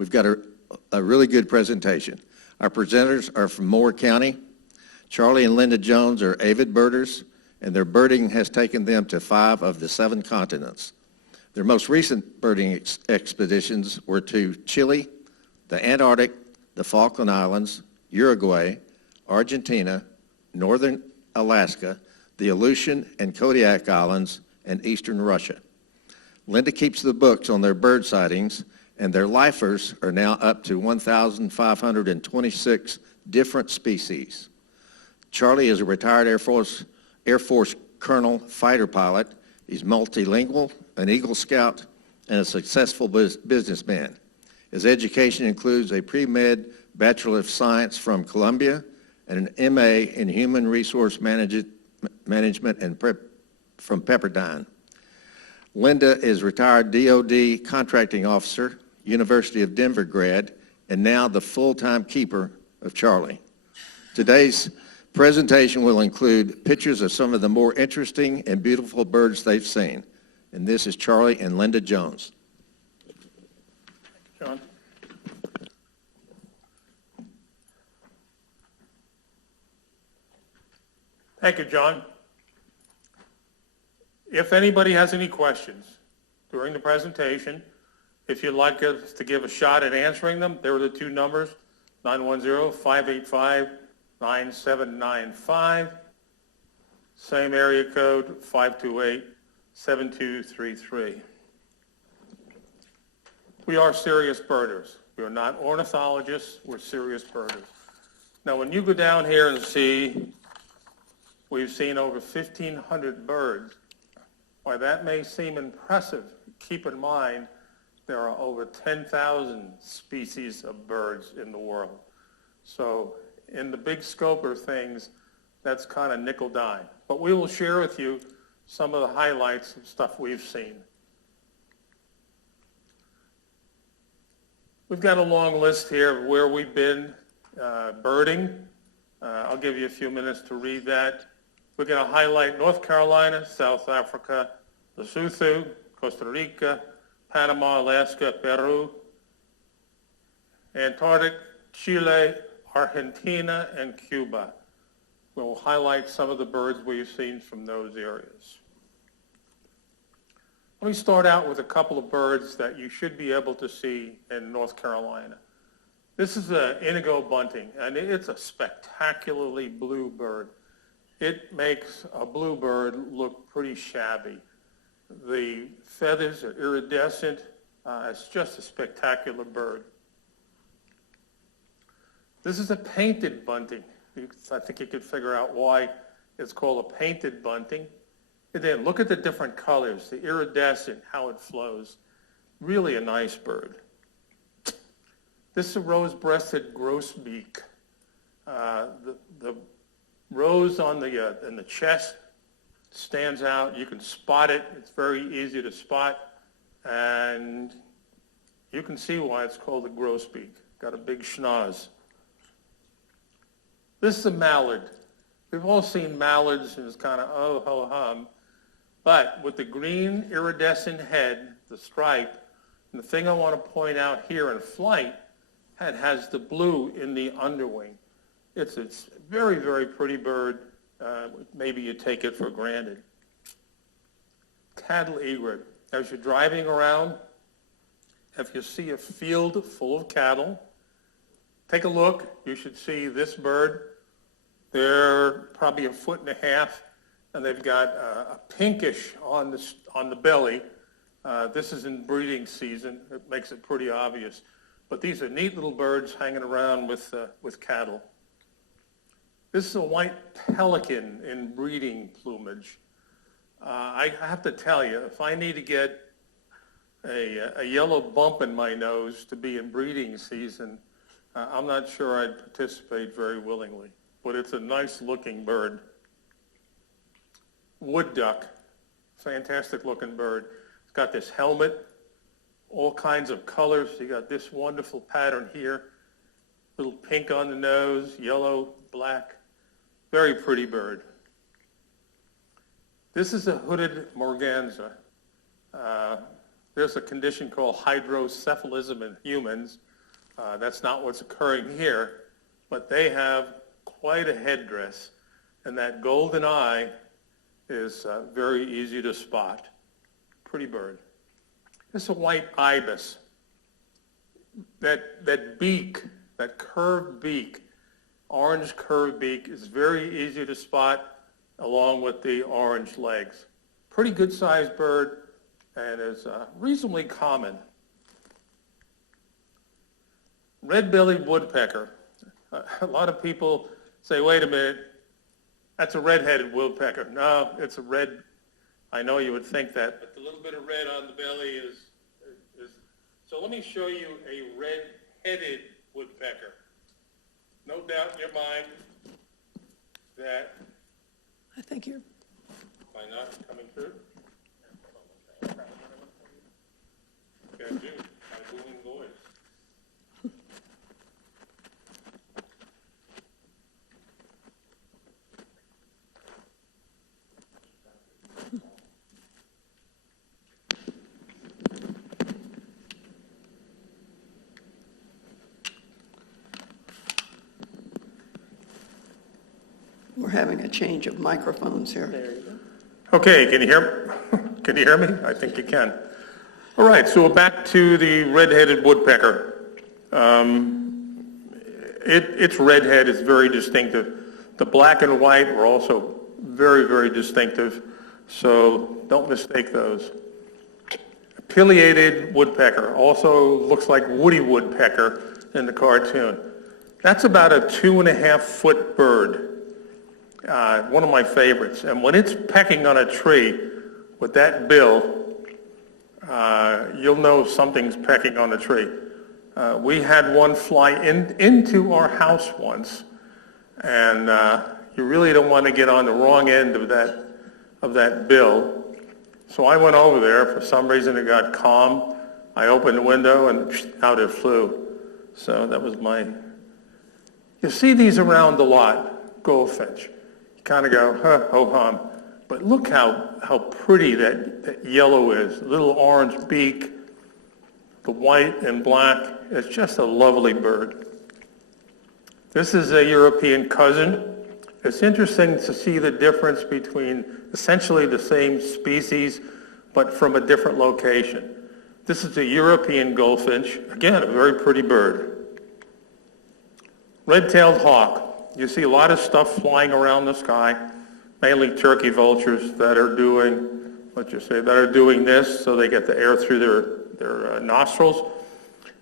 We've got a really good presentation. Our presenters are from Moore County. Charlie and Linda Jones are avid birders, and their birding has taken them to 5 of the 7 continents. Their most recent birding expeditions were to Chile, the Antarctic, the Falkland Islands, Uruguay, Argentina, northern Alaska, the Aleutian and Kodiak Islands, and eastern Russia. Linda keeps the books on their bird sightings, and their lifers are now up to 1,526 different species. Charlie is a retired Air Force Colonel fighter pilot. He's multilingual, an Eagle Scout, and a successful businessman. His education includes a pre-med Bachelor of Science from Columbia and an MA in Human Resource Management from Pepperdine. Linda is retired DOD contracting officer, University of Denver grad, and now the full-time keeper of Charlie. Today's presentation will include pictures of some of the more interesting and beautiful birds they've seen. And this is Charlie and Linda Jones. John. Thank you, John. If anybody has any questions during the presentation, if you'd like us to give a shot at answering them, there are the 2 numbers, 910-585-9795, same area code, 528-7233. We are serious birders. We are not ornithologists, we're serious birders. Now, when you go down here and see, we've seen over 1,500 birds. While that may seem impressive, keep in mind there are over 10,000 species of birds in the world. So in the big scope of things, that's kind of nickel-dime. But we will share with you some of the highlights of stuff we've seen. We've got a long list here of where we've been birding. I'll give you a few minutes to read that. We're going to highlight North Carolina, South Africa, Lesotho, Costa Rica, Panama, Alaska, Peru, Antarctic, Chile, Argentina, and Cuba. We'll highlight some of the birds we've seen from those areas. Let me start out with a couple of birds that you should be able to see in North Carolina. This is an indigo bunting, and it's a spectacularly blue bird. It makes a bluebird look pretty shabby. The feathers are iridescent. It's just a spectacular bird. This is a painted bunting. I think you could figure out why it's called a painted bunting. And then look at the different colors, the iridescent, how it flows. Really a nice bird. This is a rose-breasted grosbeak. The rose on in the chest stands out. You can spot it. It's very easy to spot. And you can see why it's called a grosbeak. Got a big schnoz. This is a mallard. We've all seen mallards, and it's kind of oh-ho-hum. But with the green iridescent head, the stripe, and the thing I want to point out here in flight, it has the blue in the underwing. It's a very, very pretty bird. Maybe you take it for granted. Cattle egret. As you're driving around, if you see a field full of cattle, take a look. You should see this bird. They're probably 1.5 feet, and they've got a pinkish on the belly. This is in breeding season. It makes it pretty obvious. But these are neat little birds hanging around with cattle. This is a white pelican in breeding plumage. I have to tell you, if I need to get a yellow bump in my nose to be in breeding season, I'm not sure I'd participate very willingly. But it's a nice looking bird. Wood duck, fantastic looking bird. It's got this helmet, all kinds of colors. You got this wonderful pattern here, little pink on the nose, yellow, black. Very pretty bird. This is a hooded merganser. There's a condition called hydrocephalism in humans. That's not what's occurring here, but they have quite a headdress, and that golden eye is very easy to spot. Pretty bird. This is a white ibis. That beak, that curved beak, orange curved beak, is very easy to spot along with the orange legs. Pretty good sized bird and is reasonably common. Red-bellied woodpecker. A lot of people say, wait a minute, that's a red-headed woodpecker. No, it's a red. I know you would think that, but the little bit of red on the belly is. So let me show you a red-headed woodpecker. No doubt in your mind that. I think you're. Am I not coming through? Yeah, I do. My booming voice. We're having a change of microphones here. There you go. Okay, can you hear? Can you hear me? I think you can. All right, so we're back to the red-headed woodpecker. Its red head is very distinctive. The black and white are also very, very distinctive, so don't mistake those. Pileated woodpecker also looks like Woody Woodpecker in the cartoon. That's about a 2.5-foot bird. One of my favorites. And when it's pecking on a tree with that bill, you'll know something's pecking on the tree. We had one fly into our house once, and you really don't want to get on the wrong end of that bill. So I went over there. For some reason, it got calm. I opened the window, and out it flew. So that was my. You see these around a lot, goldfinch. You kind of go, huh, ho hum. But look how pretty that yellow is. Little orange beak, the white and black. It's just a lovely bird. This is a European cousin. It's interesting to see the difference between essentially the same species, but from a different location. This is a European goldfinch. Again, a very pretty bird. Red-tailed hawk. You see a lot of stuff flying around the sky, mainly turkey vultures that are doing, that are doing this so they get the air through their nostrils.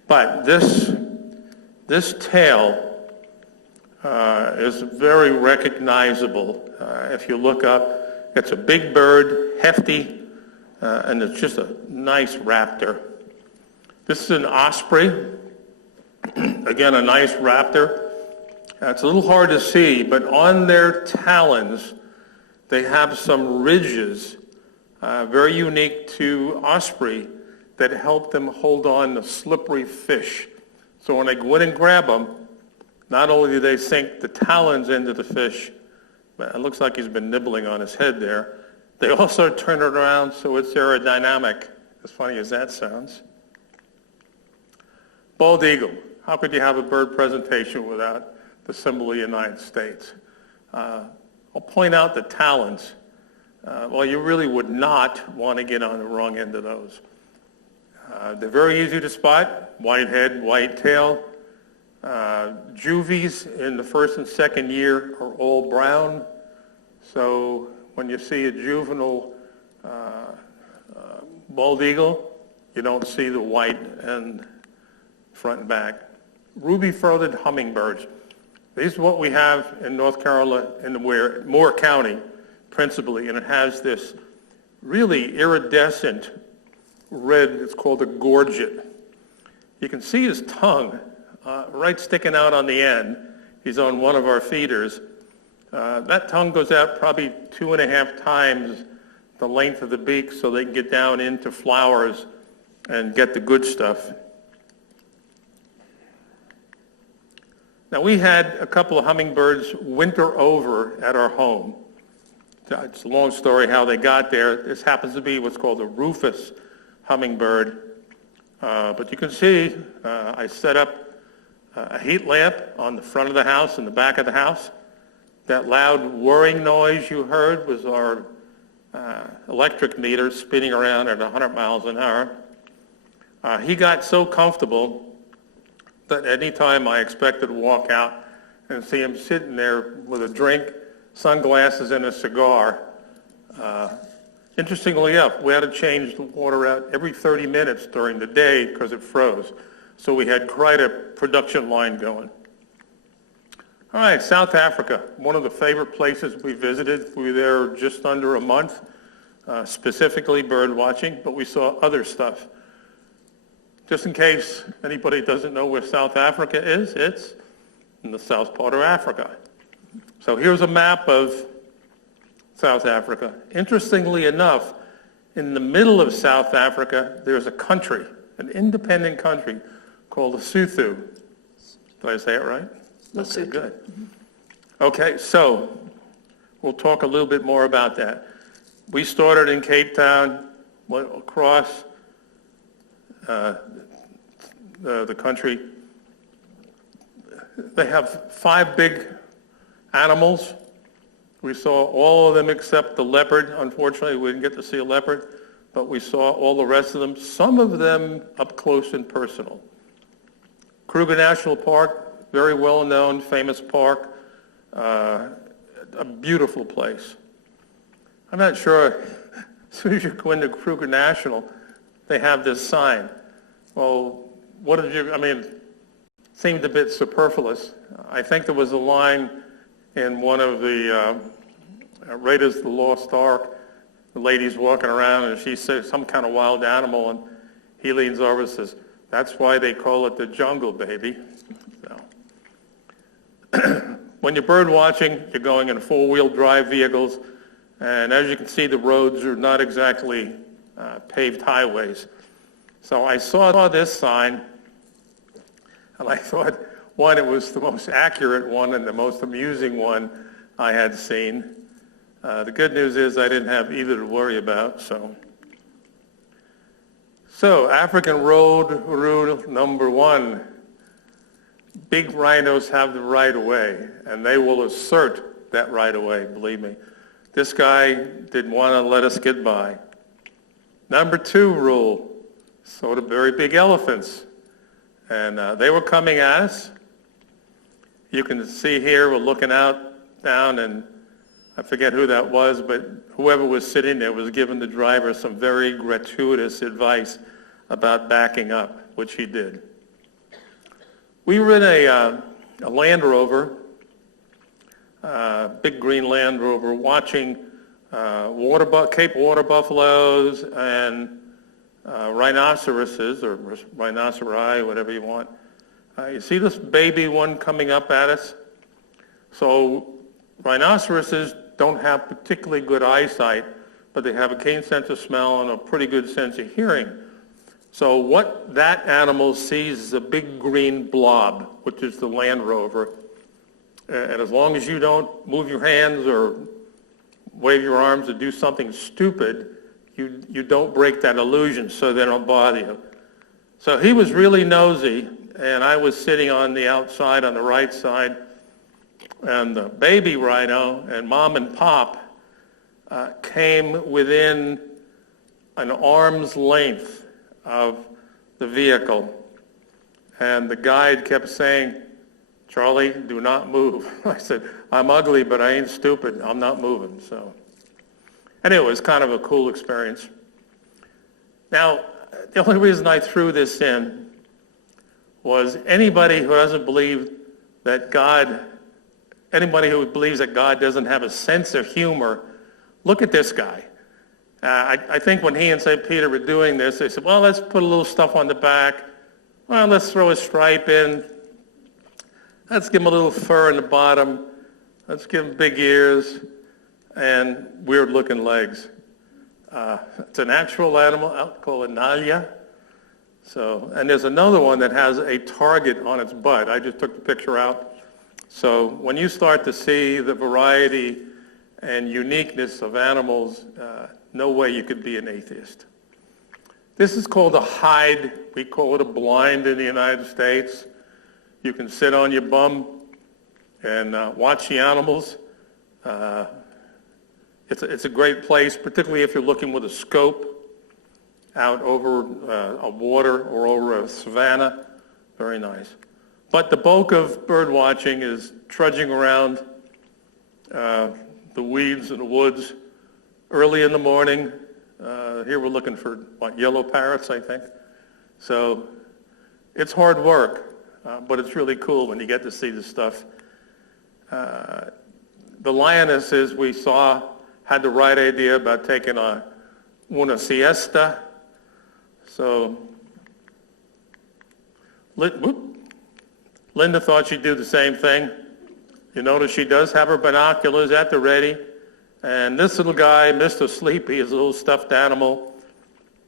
But this tail is very recognizable. If you look up, it's a big bird, hefty, and it's just a nice raptor. This is an osprey. Again, a nice raptor. It's a little hard to see, but on their talons, they have some ridges, very unique to osprey, that help them hold on to slippery fish. So when they go in and grab them, not only do they sink the talons into the fish, but it looks like he's been nibbling on his head there, they also turn it around so it's aerodynamic, as funny as that sounds. Bald eagle. How could you have a bird presentation without the symbol of the United States? I'll point out the talons. Well, you really would not want to get on the wrong end of those. They're very easy to spot. White head, white tail. Juvies in the first and second year are all brown. So when you see a juvenile bald eagle, you don't see the white and front and back. Ruby-throated hummingbirds. These are what we have in North Carolina, in Moore County, principally, and it has this really iridescent red. It's called a gorget. You can see his tongue right sticking out on the end. He's on one of our feeders. That tongue goes out probably 2.5 times the length of the beak so they can get down into flowers and get the good stuff. Now, we had a couple of hummingbirds winter over at our home. It's a long story how they got there. This happens to be what's called a rufous hummingbird. But you can see I set up a heat lamp on the front of the house and the back of the house. That loud whirring noise you heard was our electric meter spinning around at 100 miles an hour. He got so comfortable that any time I expected to walk out and see him sitting there with a drink, sunglasses, and a cigar. Interestingly enough, we had to change the water out every 30 minutes during the day because it froze. So we had quite a production line going. All right, South Africa, one of the favorite places we visited. We were there just under a month, specifically bird watching, but we saw other stuff. Just in case anybody doesn't know where South Africa is, it's in the south part of Africa. So here's a map of South Africa. Interestingly enough, in the middle of South Africa, there's a country, an independent country called Lesotho. Did I say it right? Lesotho. Okay, good. Okay, so we'll talk a little bit more about that. We started in Cape Town, went across the country. They have 5 big animals. We saw all of them except the leopard. Unfortunately, we didn't get to see a leopard, but we saw all the rest of them, some of them up close and personal. Kruger National Park, very well-known, famous park, a beautiful place. I'm not sure, as soon as you go into Kruger National, they have this sign. Well, what did you, I mean, seemed a bit superfluous. I think there was a line in one of the Raiders of the Lost Ark. The lady's walking around and she says some kind of wild animal, and he leans over and says, "That's why they call it the jungle, baby." So. When you're bird watching, you're going in 4-wheel drive vehicles, and as you can see, the roads are not exactly paved highways. So I saw this sign, and I thought, one, it was the most accurate one and the most amusing one I had seen. The good news is I didn't have either to worry about. So African road rule number 1, big rhinos have the right of way, and they will assert that right of way, believe me. This guy didn't want to let us get by. Number 2 rule, so the very big elephants. And they were coming at us. You can see here, we're looking out, down, and I forget who that was, but whoever was sitting there was giving the driver some very gratuitous advice about backing up, which he did. We were in a Land Rover, big green Land Rover, watching Cape water buffaloes and rhinoceroses, or rhinoceri, whatever you want. You see this baby one coming up at us? So rhinoceroses don't have particularly good eyesight, but they have a keen sense of smell and a pretty good sense of hearing. So what that animal sees is a big green blob, which is the Land Rover. And as long as you don't move your hands or wave your arms or do something stupid, you don't break that illusion, so they don't bother you. So he was really nosy, and I was sitting on the outside on the right side, and the baby rhino and Mom and Pop came within an arm's length of the vehicle, and the guide kept saying, "Charlie, do not move." I said, "I'm ugly, but I ain't stupid. I'm not moving." So anyway, it was kind of a cool experience. Now, the only reason I threw this in was anybody who doesn't believe that anybody who believes that God doesn't have a sense of humor, look at this guy. I think when he and St. Peter were doing this, they said, well, let's put a little stuff on the back. Well, let's throw a stripe in. Let's give him a little fur in the bottom. Let's give him big ears and weird-looking legs. It's an actual animal called a Nalia. So, and there's another one that has a target on its butt. I just took the picture out. So when you start to see the variety and uniqueness of animals, no way you could be an atheist. This is called a hide. We call it a blind in the United States. You can sit on your bum and watch the animals. It's a great place, particularly if you're looking with a scope out over a water or over a savanna. Very nice. But the bulk of bird watching is trudging around the weeds in the woods early in the morning. Here we're looking for, yellow parrots, I think. So it's hard work, but it's really cool when you get to see this stuff. The lionesses we saw had the right idea about taking una siesta. So Linda thought she'd do the same thing. You notice she does have her binoculars at the ready. And this little guy, Mr. Sleepy, is a little stuffed animal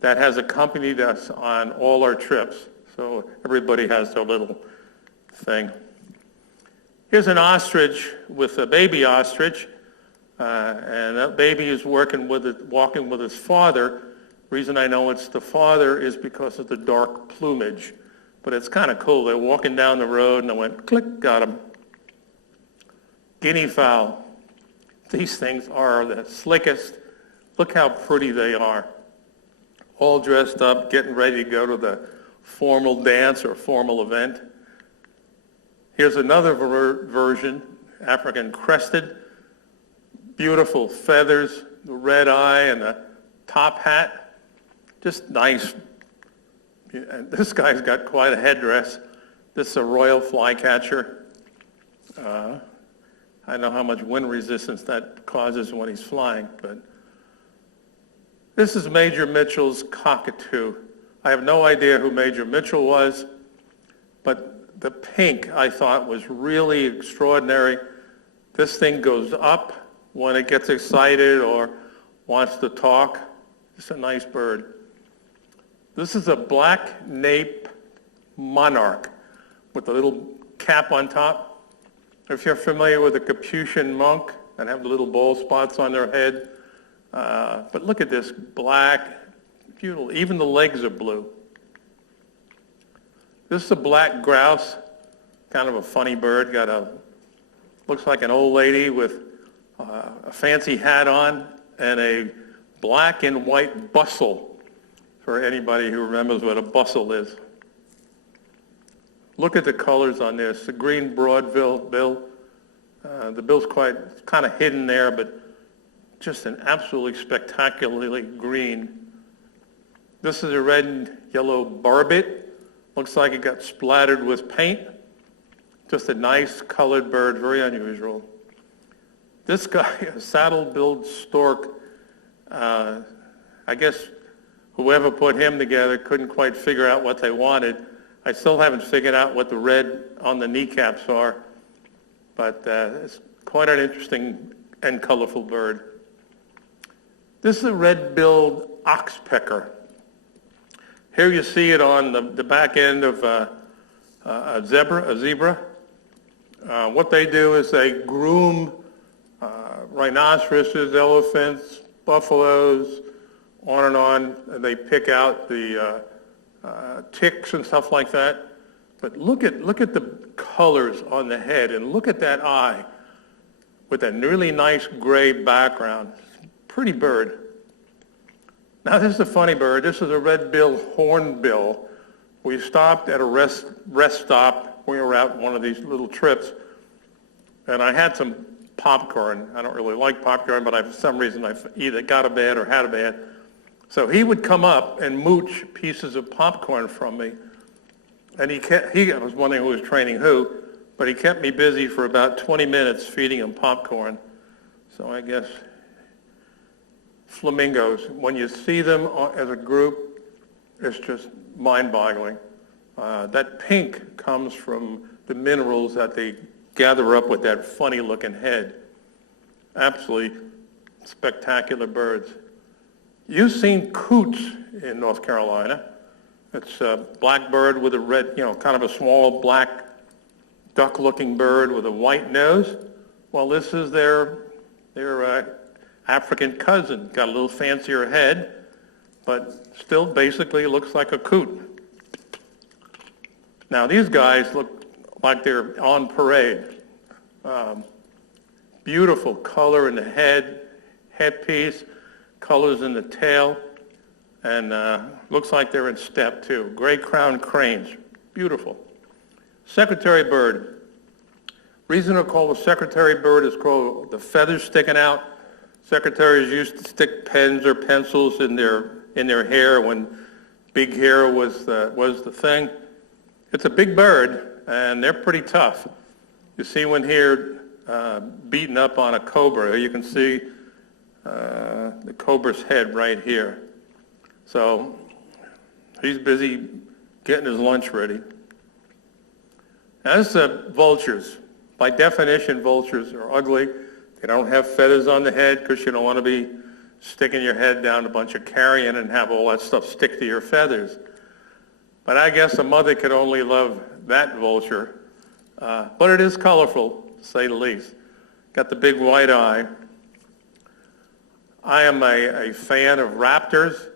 that has accompanied us on all our trips. So everybody has their little thing. Here's an ostrich with a baby ostrich. And that baby is walking with his father. Reason I know it's the father is because of the dark plumage. But it's kind of cool. They're walking down the road and I went, click, got him. Guinea fowl. These things are the slickest. Look how pretty they are. All dressed up, getting ready to go to the formal dance or formal event. Here's another version, African crested. Beautiful feathers, the red eye and the top hat. Just nice. And this guy's got quite a headdress. This is a royal flycatcher. I don't know how much wind resistance that causes when he's flying, but this is Major Mitchell's cockatoo. I have no idea who Major Mitchell was, but the pink I thought was really extraordinary. This thing goes up when it gets excited or wants to talk. It's a nice bird. This is a black nape monarch with a little cap on top. If you're familiar with a Capuchin monk and have the little bald spots on their head, but look at this black, beautiful. Even the legs are blue. This is a black grouse, kind of a funny bird. Looks like an old lady with a fancy hat on and a black and white bustle, for anybody who remembers what a bustle is. Look at the colors on this. The green broadbill bill. The bill's kind of hidden there, but just an absolutely spectacularly green. This is a red and yellow barbet. Looks like it got splattered with paint. Just a nice colored bird, very unusual. This guy, a saddle-billed stork, I guess whoever put him together couldn't quite figure out what they wanted. I still haven't figured out what the red on the kneecaps are, but it's quite an interesting and colorful bird. This is a red-billed oxpecker. Here you see it on the back end of a zebra. What they do is they groom rhinoceroses, elephants, buffaloes, on and on, and they pick out the ticks and stuff like that. But look at the colors on the head, and look at that eye with that really nice gray background. Pretty bird. Now this is a funny bird. This is a red-billed hornbill. We stopped at a rest stop. We were out on one of these little trips, and I had some popcorn. I don't really like popcorn, but for some reason I either got a bad or had a bad. So he would come up and mooch pieces of popcorn from me. And I was wondering who was training who, but he kept me busy for about 20 minutes feeding him popcorn. So I guess flamingos, when you see them as a group, it's just mind-boggling. That pink comes from the minerals that they gather up with that funny-looking head. Absolutely spectacular birds. You've seen coots in North Carolina. It's a black bird with a red, kind of a small black duck-looking bird with a white nose. Well, this is their African cousin. Got a little fancier head, but still basically looks like a coot. Now these guys look like they're on parade. Beautiful color in the headpiece, colors in the tail, and looks like they're in step too. Gray crowned cranes, beautiful. Secretary bird. Reason they're called a secretary bird is called the feathers sticking out. Secretaries used to stick pens or pencils in their hair when big hair was the thing. It's a big bird, and they're pretty tough. You see one here beating up on a cobra. You can see the cobra's head right here. So he's busy getting his lunch ready. As vultures, by definition, vultures are ugly. They don't have feathers on the head because you don't want to be sticking your head down a bunch of carrion and have all that stuff stick to your feathers. But I guess a mother could only love that vulture. But it is colorful, to say the least. Got the big white eye. I am a fan of raptors.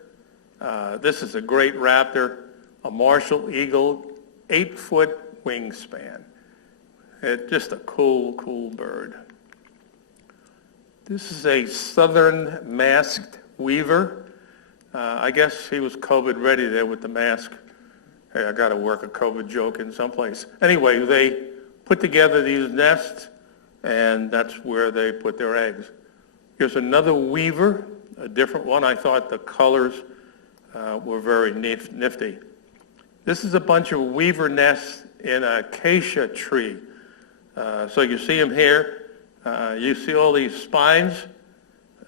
This is a great raptor, a Marshall Eagle, 8-foot wingspan. It's just a cool bird. This is a southern masked weaver. I guess he was COVID ready there with the mask. Hey, I got to work a COVID joke in someplace. Anyway, they put together these nests, and that's where they put their eggs. Here's another weaver, a different one. I thought the colors were very nifty. This is a bunch of weaver nests in an acacia tree. So you see them here. You see all these spines.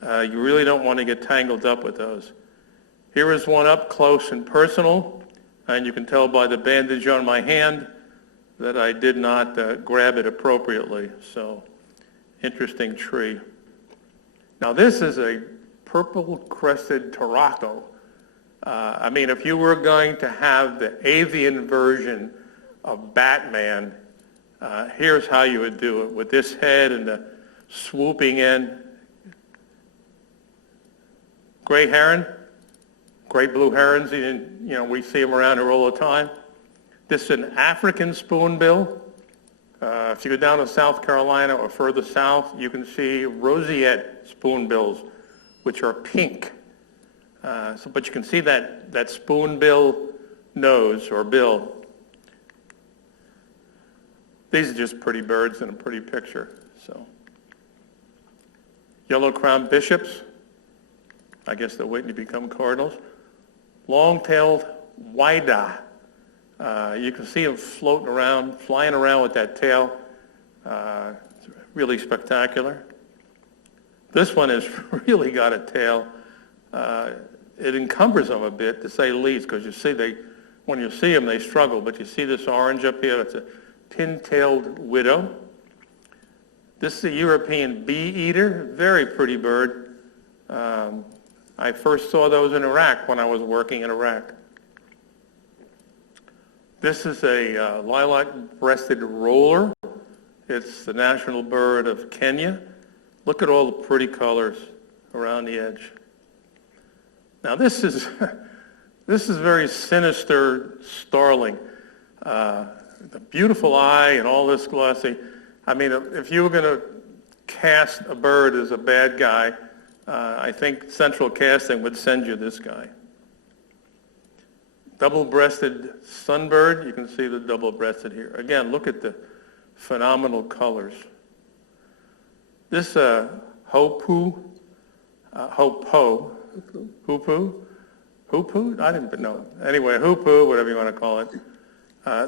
You really don't want to get tangled up with those. Here is one up close and personal, and you can tell by the bandage on my hand that I did not grab it appropriately. So, interesting tree. Now this is a purple-crested Turaco. I mean, if you were going to have the avian version of Batman, here's how you would do it, with this head and the swooping in. Gray heron, great blue herons, we see them around here all the time. This is an African spoonbill. If you go down to South Carolina or further south, you can see roseate spoonbills, which are pink. But you can see that spoonbill nose or bill. These are just pretty birds in a pretty picture. So, yellow-crowned bishops. I guess they're waiting to become cardinals. Long-tailed whydah. You can see them floating around, flying around with that tail. It's really spectacular. This one has really got a tail. It encumbers them a bit, to say the least, because you see when you see them, they struggle. But you see this orange up here? It's a pin-tailed widow. This is a European bee eater, very pretty bird. I first saw those in Iraq when I was working in Iraq. This is a lilac-breasted roller. It's the national bird of Kenya. Look at all the pretty colors around the edge. Now this is very sinister starling. The beautiful eye and all this glossy. I mean, if you were going to cast a bird as a bad guy, I think Central Casting would send you this guy. Double-breasted sunbird. You can see the double-breasted here. Again, look at the phenomenal colors. This hoopoe, hoopoe? I didn't know. Anyway, hoopoe, whatever you want to call it.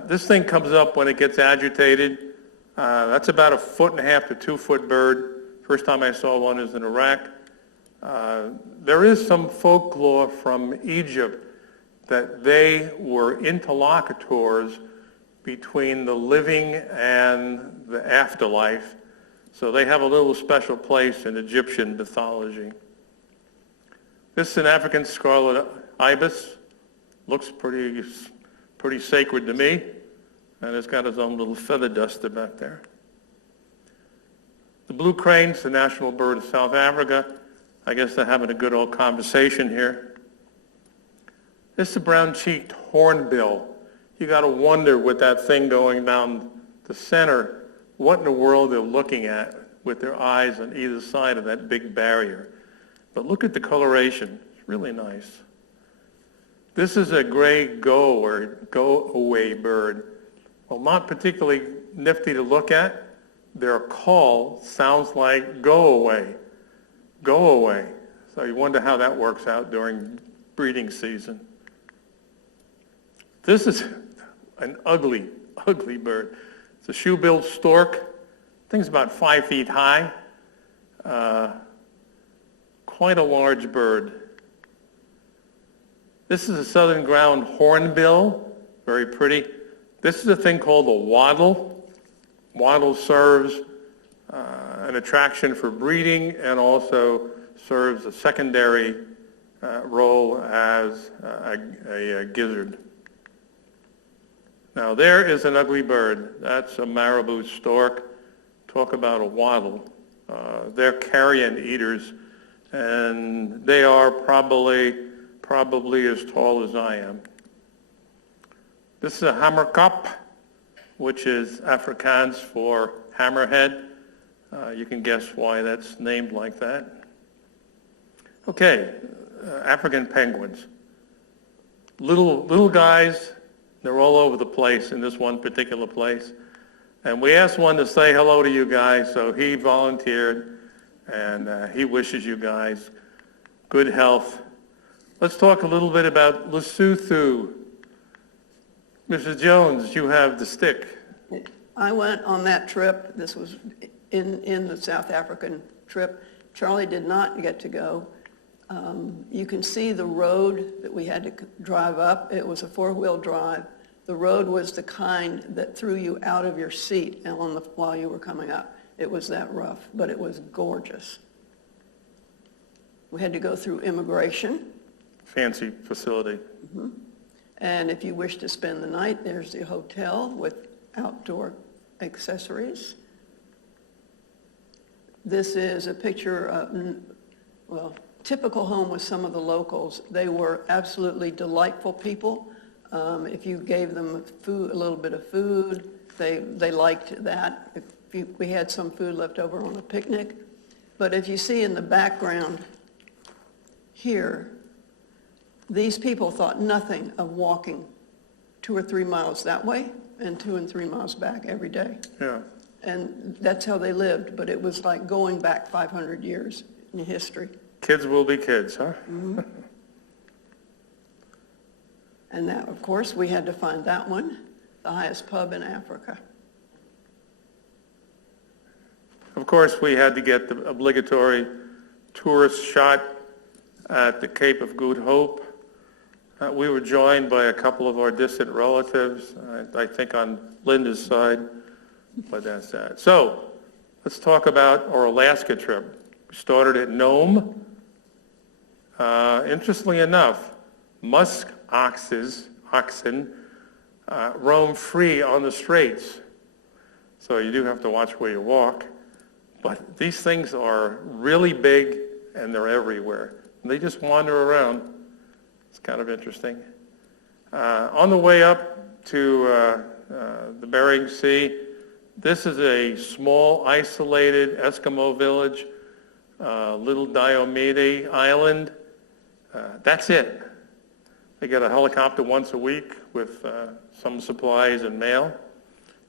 This thing comes up when it gets agitated. That's about 1.5 to 2 foot bird. First time I saw one is in Iraq. There is some folklore from Egypt that they were interlocutors between the living and the afterlife. So they have a little special place in Egyptian mythology. This is an African scarlet ibis. Looks pretty sacred to me. And it's got its own little feather duster back there. The blue crane's the national bird of South Africa. I guess they're having a good old conversation here. This is a brown-cheeked hornbill. You got to wonder with that thing going down the center, what in the world they're looking at with their eyes on either side of that big barrier. But look at the coloration. It's really nice. This is a gray go-away bird. Well, not particularly nifty to look at. Their call sounds like go away, go away. So you wonder how that works out during breeding season. This is an ugly, ugly bird. It's a shoe-billed stork. Thing's about 5 feet high. Quite a large bird. This is a southern ground hornbill, very pretty. This is a thing called a wattle. Wattle serves an attraction for breeding and also serves a secondary role as a gizzard. Now there is an ugly bird. That's a marabou stork. Talk about a wattle. They're carrion eaters, and they are probably as tall as I am. This is a hammerkop, which is Afrikaans for hammerhead. You can guess why that's named like that. Okay, African penguins. Little guys, they're all over the place in this one particular place. And we asked one to say hello to you guys, so he volunteered, and he wishes you guys good health. Let's talk a little bit about Lesotho. Mrs. Jones, you have the stick. I went on that trip. This was in the South African trip. Charlie did not get to go. You can see the road that we had to drive up. It was a four-wheel drive. The road was the kind that threw you out of your seat while you were coming up. It was that rough, but it was gorgeous. We had to go through immigration. Fancy facility. Mm-hmm. And if you wish to spend the night, there's the hotel with outdoor accessories. This is a picture of, typical home with some of the locals. They were absolutely delightful people. If you gave them a little bit of food, they liked that. We had some food left over on a picnic. But if you see in the background here, these people thought nothing of walking 2 or 3 miles that way and 2 and 3 miles back every day. Yeah. And that's how they lived, but it was like going back 500 years in history. Kids will be kids, huh? Mm-hmm. And now, of course, we had to find that one, the highest pub in Africa. Of course, we had to get the obligatory tourist shot at the Cape of Good Hope. We were joined by a couple of our distant relatives, I think on Linda's side, but that's that. So, let's talk about our Alaska trip. We started at Nome. Interestingly enough, musk oxen roam free on the straits. So you do have to watch where you walk. But these things are really big and they're everywhere. And they just wander around. It's kind of interesting. On the way up to the Bering Sea, this is a small, isolated Eskimo village, Little Diomede Island. That's it. They get a helicopter once a week with some supplies and mail.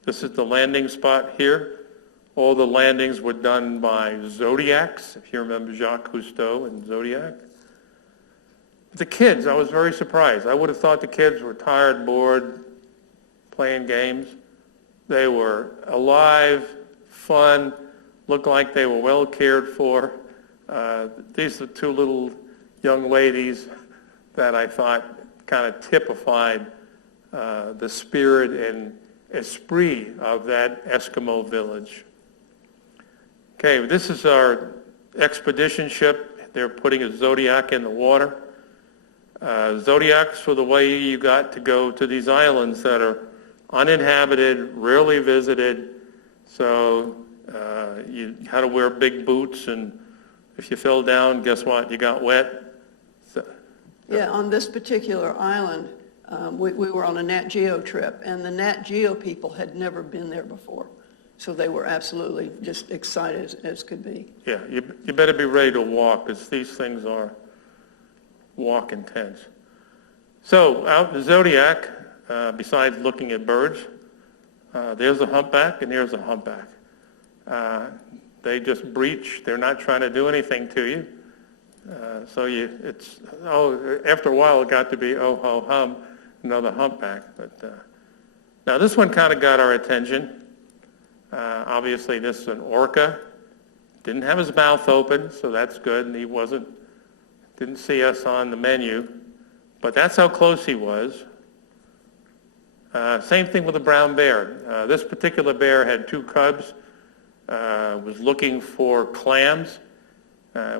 This is the landing spot here. All the landings were done by Zodiacs, if you remember Jacques Cousteau and Zodiac. The kids, I was very surprised. I would have thought the kids were tired, bored, playing games. They were alive, fun, looked like they were well cared for. These are 2 little young ladies that I thought kind of typified the spirit and esprit of that Eskimo village. Okay, this is our expedition ship. They're putting a Zodiac in the water. Zodiacs were the way you got to go to these islands that are uninhabited, rarely visited. So you had to wear big boots, and if you fell down, guess what? You got wet. Yeah, on this particular island, We were on a Nat Geo trip, and the Nat Geo people had never been there before. So they were absolutely just excited as could be. Yeah, you better be ready to walk, because these things are walk intense. So out in the Zodiac, besides looking at birds, there's a humpback and there's a humpback. They just breach. They're not trying to do anything to you. After a while it got to be, oh, ho, hum, another humpback. But now this one kind of got our attention. Obviously this is an orca. Didn't have his mouth open, so that's good, and he didn't see us on the menu. But that's how close he was. Same thing with the brown bear. This particular bear had 2 cubs, was looking for clams.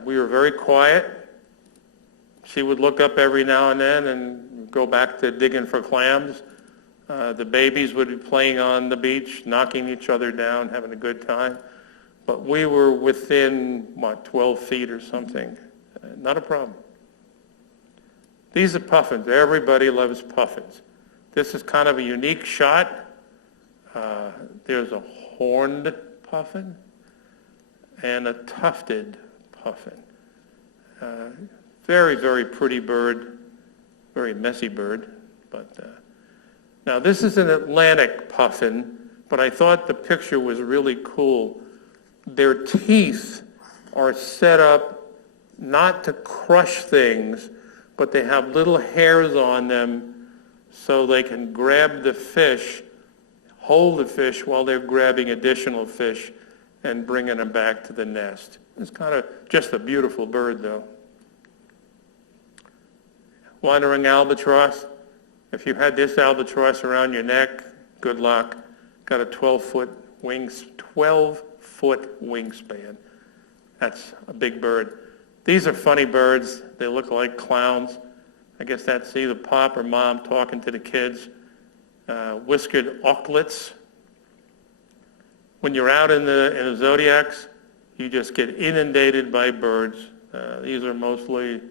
We were very quiet. She would look up every now and then and go back to digging for clams. The babies would be playing on the beach, knocking each other down, having a good time. But we were within, 12 feet or something. Not a problem. These are puffins. Everybody loves puffins. This is kind of a unique shot. There's a horned puffin and a tufted puffin. Very, very pretty bird, very messy bird. But now this is an Atlantic puffin, but I thought the picture was really cool. Their teeth are set up not to crush things, but they have little hairs on them so they can grab the fish, hold the fish while they're grabbing additional fish and bringing them back to the nest. It's kind of just a beautiful bird, though. Wandering albatross. If you had this albatross around your neck, good luck. Got a 12-foot wingspan. That's a big bird. These are funny birds. They look like clowns. I guess that's either pop or mom talking to the kids. Whiskered auklets. When you're out in the zodiacs, you just get inundated by birds. These are mostly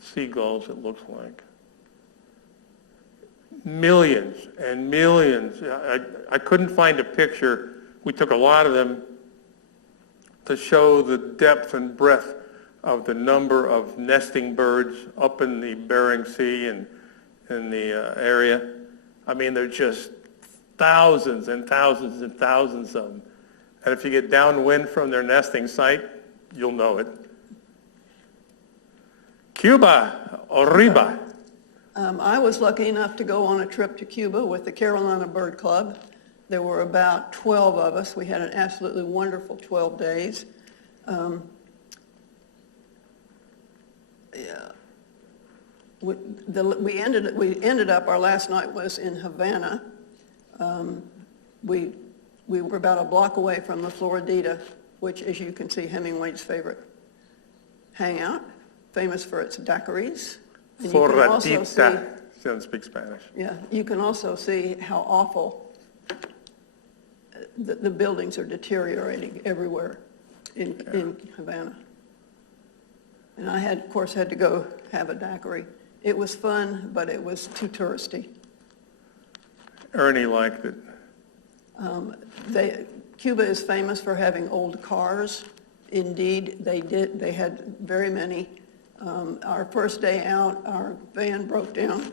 seagulls, it looks like. Millions and millions. I couldn't find a picture. We took a lot of them to show the depth and breadth of the number of nesting birds up in the Bering Sea and in the area. I mean, there are just thousands and thousands and thousands of them. And if you get downwind from their nesting site, you'll know it. Cuba, Arriba. I was lucky enough to go on a trip to Cuba with the Carolina Bird Club. There were about 12 of us. We had an absolutely wonderful 12 days. We ended up, our last night was in Havana. We were about a block away from the Floridita, which, as you can see, Hemingway's favorite hangout, famous for its daiquiris. And you can also see, She doesn't speak Spanish. yeah, you can also see how awful the buildings are deteriorating everywhere in Havana. And I of course, had to go have a daiquiri. It was fun, but it was too touristy. Ernie liked it. Cuba is famous for having old cars. Indeed, they had very many. Our first day out, our van broke down,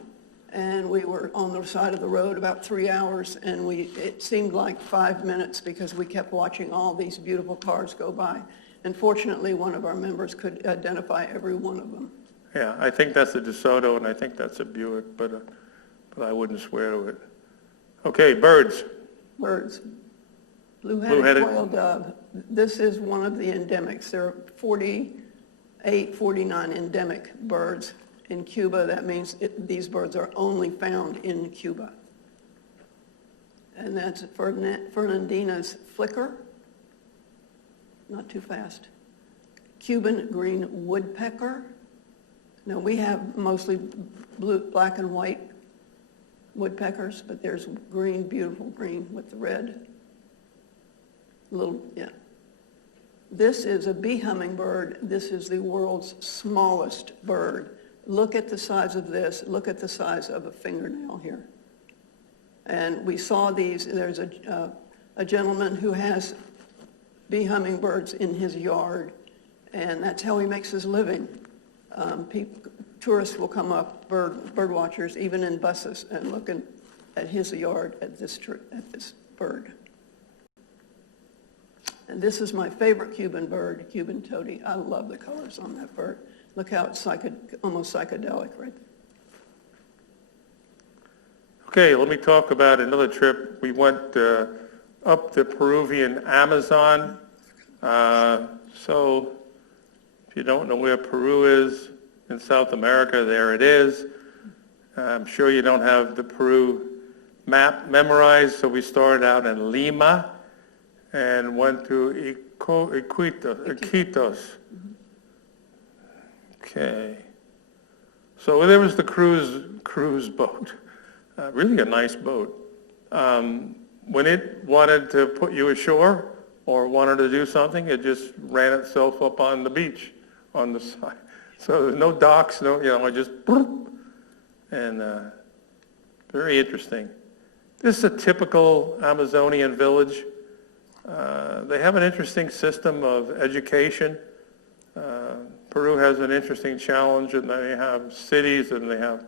and we were on the side of the road about 3 hours, and it seemed like 5 minutes because we kept watching all these beautiful cars go by. And fortunately, one of our members could identify every one of them. Yeah, I think that's a DeSoto, and I think that's a Buick, but I wouldn't swear to it. Okay, birds. Birds. Blue-headed quail dove. This is one of the endemics. There are 48, 49 endemic birds in Cuba. That means these birds are only found in Cuba. And that's Fernandina's flicker. Not too fast. Cuban green woodpecker. Now, we have mostly black and white woodpeckers, but there's green, beautiful green with the red. This is a bee hummingbird. This is the world's smallest bird. look at the size of this, look at the size of a fingernail here. And we saw these, there's a gentleman who has bee hummingbirds in his yard, and that's how he makes his living. Tourists will come up, bird watchers, even in buses, and looking at his yard at this bird. And this is my favorite Cuban bird, Cuban tody. I love the colors on that bird. Look how it's almost psychedelic right there. Okay, let me talk about another trip. We went up the Peruvian Amazon. So if you don't know where Peru is in South America, there it is. I'm sure you don't have the Peru map memorized, so we started out in Lima and went to Iquitos. Okay. So there was the cruise boat. Really a nice boat. When it wanted to put you ashore or wanted to do something, it just ran itself up on the beach on the side. So there's no docks, it just, and very interesting. This is a typical Amazonian village. They have an interesting system of education. Peru has an interesting challenge, and they have cities and they have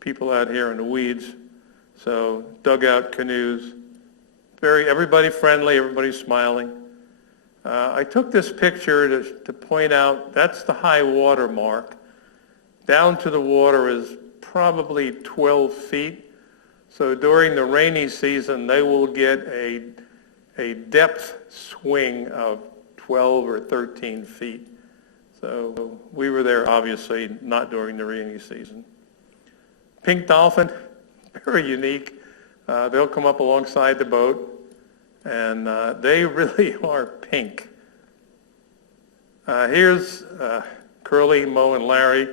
people out here in the weeds. So dugout canoes, everybody friendly, everybody smiling. I took this picture to point out that's the high water mark. Down to the water is probably 12 feet. So during the rainy season, they will get a depth swing of 12 or 13 feet. So we were there, obviously, not during the rainy season. Pink dolphin, very unique. They'll come up alongside the boat, and they really are pink. Here's Curly, Mo, and Larry.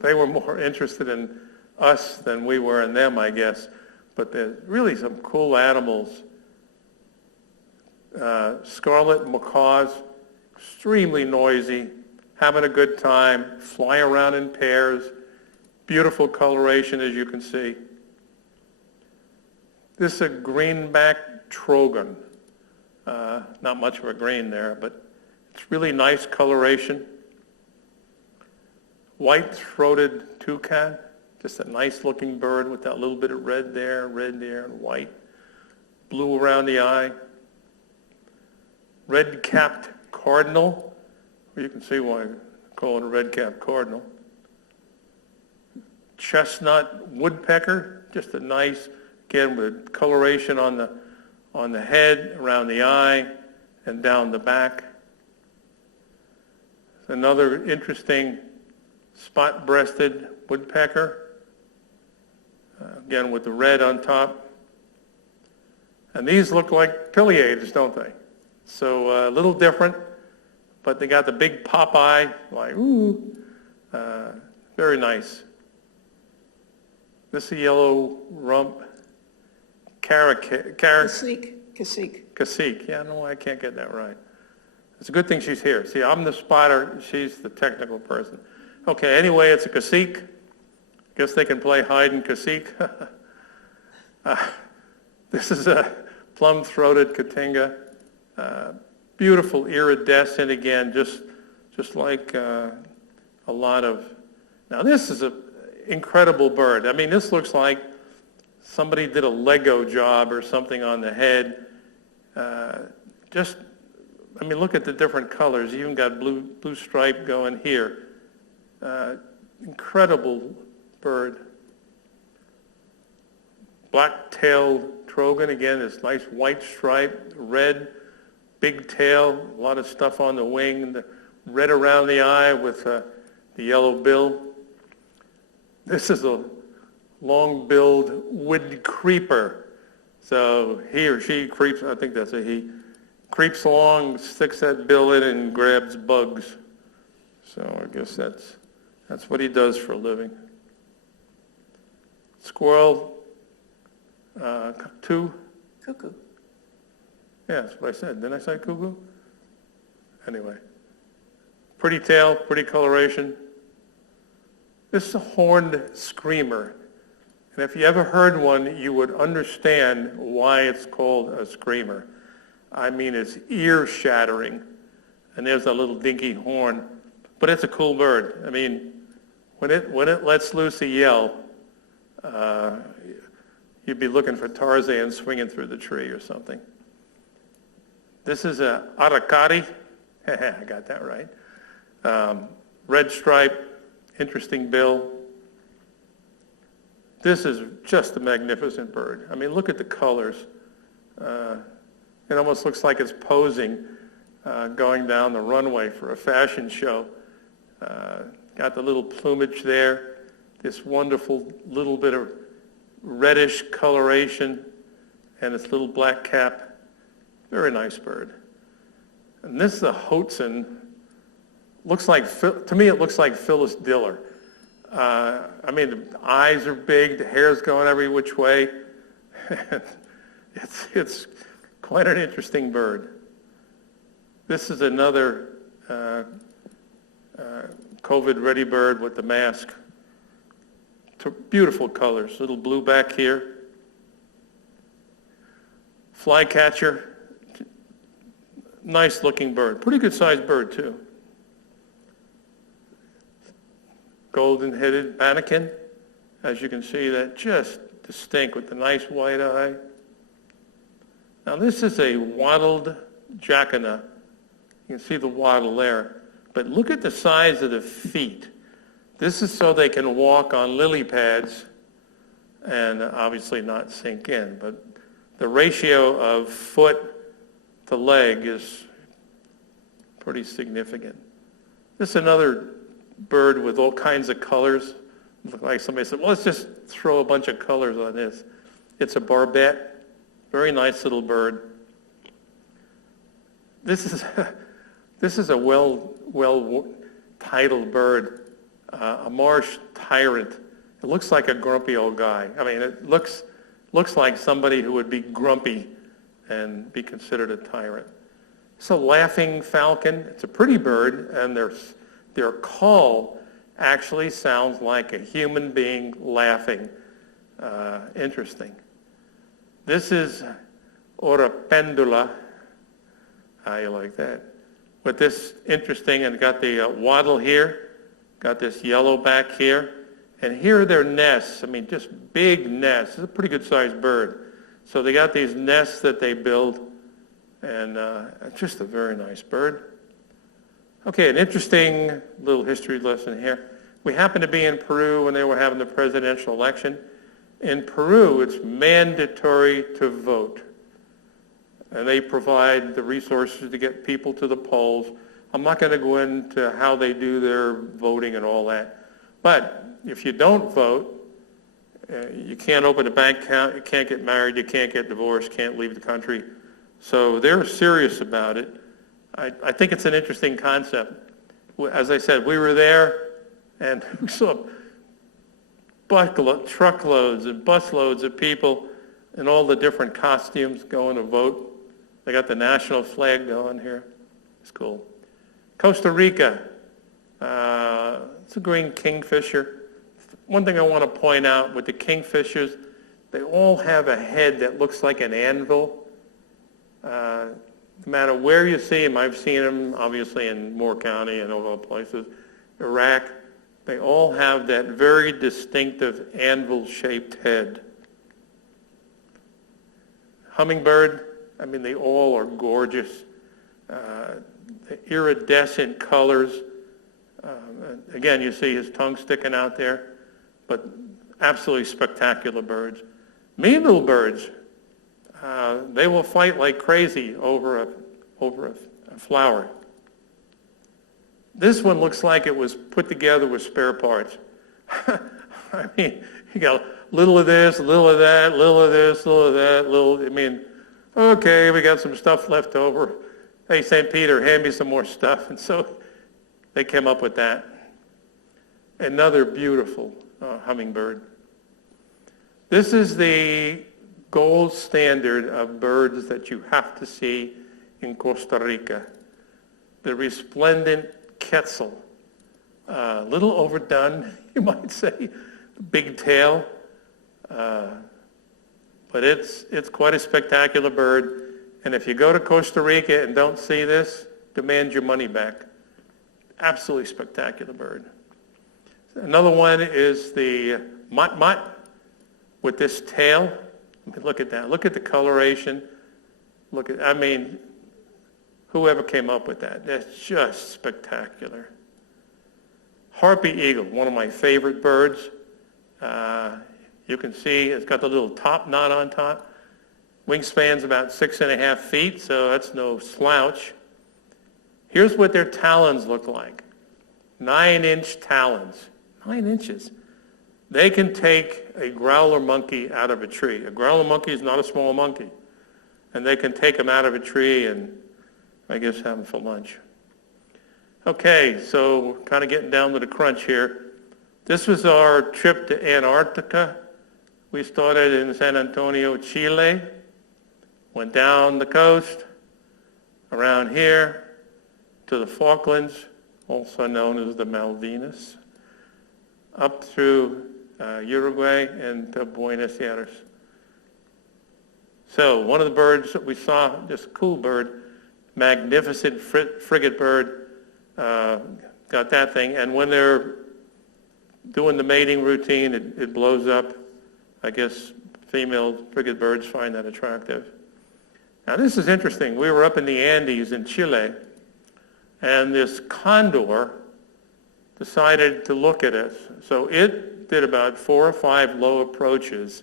They were more interested in us than we were in them, I guess. But there's really some cool animals. Scarlet macaws, extremely noisy, having a good time, fly around in pairs, beautiful coloration as you can see. This is a greenback trogon. Not much of a green there, but it's really nice coloration. White-throated toucan, just a nice looking bird with that little bit of red there, and white. Blue around the eye. Red-capped cardinal. Well, you can see why I call it a red-capped cardinal. Chestnut woodpecker, just a nice, again, with coloration on the head, around the eye, and down the back. Another interesting spot-breasted woodpecker, again with the red on top. And these look like pileated, don't they? So a little different, but they got the big pop eye, like, ooh, very nice. This is a yellow rump Cacique. cacique. Yeah, no, I can't get that right. It's a good thing she's here. See, I'm the spotter, she's the technical person. Okay, anyway, it's a cacique. Guess they can play hide and cacique. This is a plum-throated cotinga. Beautiful iridescent again, just like a lot of. Now this is an incredible bird. I mean, this looks like somebody did a Lego job or something on the head. I mean, look at the different colors. You even got blue stripe going here. Incredible bird. Black-tailed trogon, again, this nice white stripe, red, big tail, a lot of stuff on the wing, the red around the eye with the yellow bill. This is a long-billed wood creeper. So he or she creeps, I think that's a he, creeps along, sticks that bill in and grabs bugs. So I guess that's what he does for a living. Squirrel, cockatoo. Cuckoo. Yeah, that's what I said. Didn't I say cuckoo? Anyway. Pretty tail, pretty coloration. This is a horned screamer. And if you ever heard one, you would understand why it's called a screamer. I mean, it's ear-shattering. And there's a little dinky horn. But it's a cool bird. I mean, when it lets loose a yell, you'd be looking for Tarzan swinging through the tree or something. This is a aracari. I got that right. Red stripe, interesting bill. This is just a magnificent bird. I mean, look at the colors. It almost looks like it's posing, going down the runway for a fashion show. Got the little plumage there, this wonderful little bit of reddish coloration, and its little black cap. Very nice bird. And this is a Hoatzin. Looks like, to me, it looks like Phyllis Diller. I mean, the eyes are big, the hair's going every which way. It's quite an interesting bird. This is another COVID-ready bird with the mask. Beautiful colors, little blue back here. Flycatcher, nice looking bird, pretty good sized bird too. Golden-headed Banneken, as you can see, that just distinct with the nice white eye. Now this is a wattled jacana. You can see the wattle there. But look at the size of the feet. This is so they can walk on lily pads and obviously not sink in. But the ratio of foot to leg is pretty significant. This is another bird with all kinds of colors. Look like somebody said, well, let's just throw a bunch of colors on this. It's a barbet, very nice little bird. This is a well titled bird, a marsh tyrant. It looks like a grumpy old guy. I mean, it looks like somebody who would be grumpy and be considered a tyrant. It's a laughing falcon. It's a pretty bird, and their call actually sounds like a human being laughing. Interesting. This is Orapendula. How you like that? With this interesting, and got the wattle here, got this yellow back here, and here are their nests. I mean, just big nests. It's a pretty good sized bird. So they got these nests that they build, and just a very nice bird. Okay, an interesting little history lesson here. We happened to be in Peru when they were having the presidential election. In Peru, it's mandatory to vote. And they provide the resources to get people to the polls. I'm not going to go into how they do their voting and all that. But if you don't vote, you can't open a bank account, you can't get married, you can't get divorced, can't leave the country. So they're serious about it. I think it's an interesting concept. As I said, we were there and we saw truckloads and busloads of people in all the different costumes going to vote. They got the national flag going here. It's cool. Costa Rica, it's a green kingfisher. One thing I want to point out with the kingfishers, they all have a head that looks like an anvil. No matter where you see them, I've seen them obviously in Moore County and all places, Iraq, they all have that very distinctive anvil-shaped head. Hummingbird, I mean, they all are gorgeous. The iridescent colors. Again, you see his tongue sticking out there, but absolutely spectacular birds. Mean little birds, they will fight like crazy over a flower. This one looks like it was put together with spare parts. I mean, you got a little of this, a little of that, a little of this, a little of that, I mean, okay, we got some stuff left over. Hey, St. Peter, hand me some more stuff. And so they came up with that. Another beautiful hummingbird. This is the gold standard of birds that you have to see in Costa Rica. The resplendent quetzal. A little overdone, you might say, big tail. But it's quite a spectacular bird. And if you go to Costa Rica and don't see this, demand your money back. Absolutely spectacular bird. Another one is the mutt with this tail. Look at that. Look at the coloration. I mean, whoever came up with that, that's just spectacular. Harpy eagle, one of my favorite birds. You can see it's got the little top knot on top. Wingspan's about 6.5 feet, so that's no slouch. Here's what their talons look like. 9-inch talons. 9 inches. They can take a growler monkey out of a tree. A growler monkey is not a small monkey. And they can take them out of a tree and, I guess, have them for lunch. Okay, so we're kind of getting down to the crunch here. This was our trip to Antarctica. We started in San Antonio, Chile, went down the coast, around here, to the Falklands, also known as the Malvinas, up through Uruguay and to Buenos Aires. So one of the birds that we saw, just a cool bird, magnificent frigate bird, got that thing. And when they're doing the mating routine, it blows up. I guess female frigate birds find that attractive. Now this is interesting. We were up in the Andes in Chile, and this condor decided to look at us. So it did about 4 or 5 low approaches.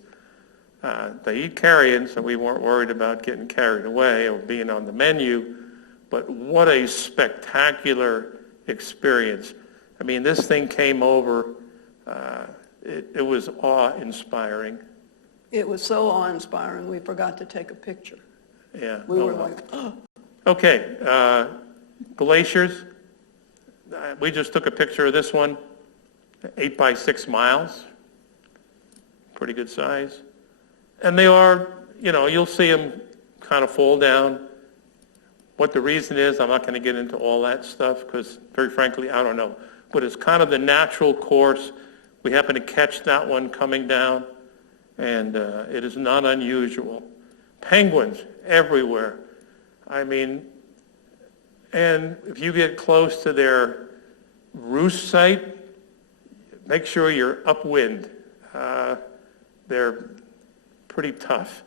They eat carrion, so we weren't worried about getting carried away or being on the menu. But what a spectacular experience. I mean, this thing came over. It was awe-inspiring. It was so awe-inspiring, we forgot to take a picture. Yeah. We were like, oh. Okay, glaciers. We just took a picture of this one, 8 by 6 miles. Pretty good size. And they are, you'll see them kind of fall down. What the reason is, I'm not going to get into all that stuff because, very frankly, I don't know. But it's kind of the natural course. We happen to catch that one coming down, and it is not unusual. Penguins everywhere. I mean, and if you get close to their roost site, make sure you're upwind. They're pretty tough.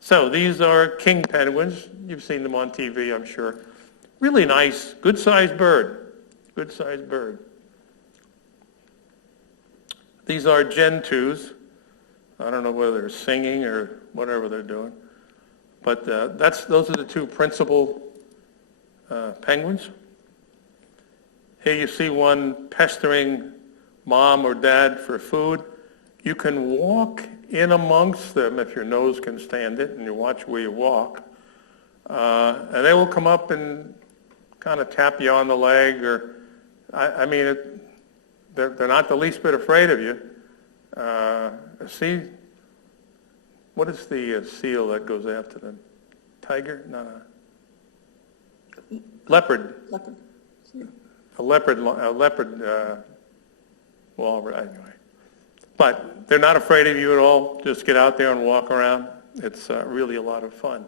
So these are king penguins. You've seen them on TV, I'm sure. Really nice, good-sized bird. Good-sized bird. These are gentoo. I don't know whether they're singing or whatever they're doing. But those are the 2 principal penguins. Here you see one pestering mom or dad for food. You can walk in amongst them if your nose can stand it, and you watch where you walk. And they will come up and kind of tap you on the leg, or, they're not the least bit afraid of you. See, what is the seal that goes after them? Tiger? No. Leopard. Leopard. A leopard, well, anyway. But they're not afraid of you at all. Just get out there and walk around. It's really a lot of fun.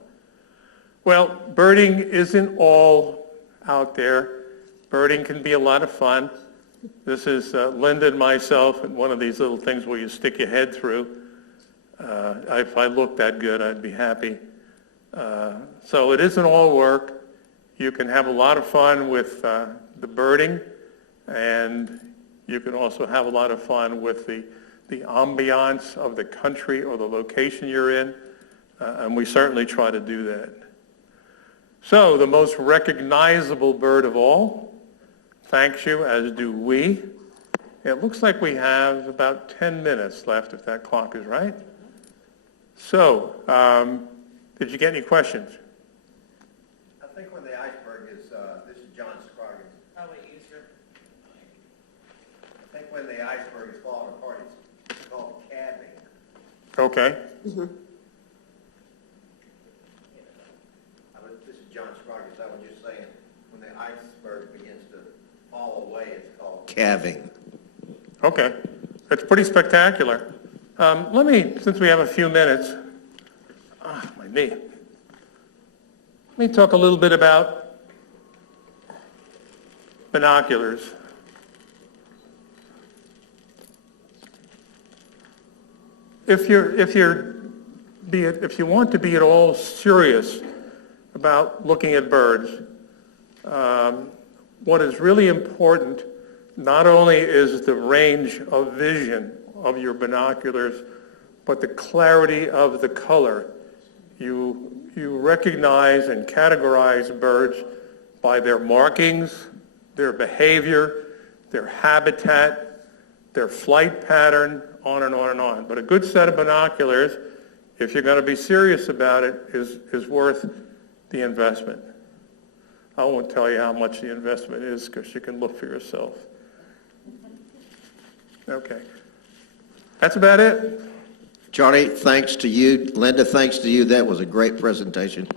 Well, birding isn't all out there. Birding can be a lot of fun. This is Linda and myself and one of these little things where you stick your head through. If I looked that good, I'd be happy. So it isn't all work. You can have a lot of fun with the birding, and you can also have a lot of fun with the ambiance of the country or the location you're in, and we certainly try to do that. So the most recognizable bird of all thanks you, as do we. It looks like we have about 10 minutes left, if that clock is right. So, did you get any questions? I think when the iceberg is, this is John Scroggins. Oh, wait, use your... I think when the iceberg is falling apart, it's called calving. Okay. This is John Scroggins. I was just saying, when the iceberg begins to fall away, it's calving. Okay, it's pretty spectacular. Let me, since we have a few minutes, my knee. Let me talk a little bit about binoculars. If you want to be at all serious about looking at birds, what is really important not only is the range of vision of your binoculars, but the clarity of the color. You recognize and categorize birds by their markings, their behavior, their habitat, their flight pattern, on and on and on. But a good set of binoculars, if you're going to be serious about it, is worth the investment. I won't tell you how much the investment is because you can look for yourself. Okay. That's about it. Charlie, thanks to you. Linda, thanks to you. That was a great presentation.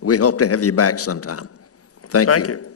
We hope to have you back sometime. Thank you. Thank you.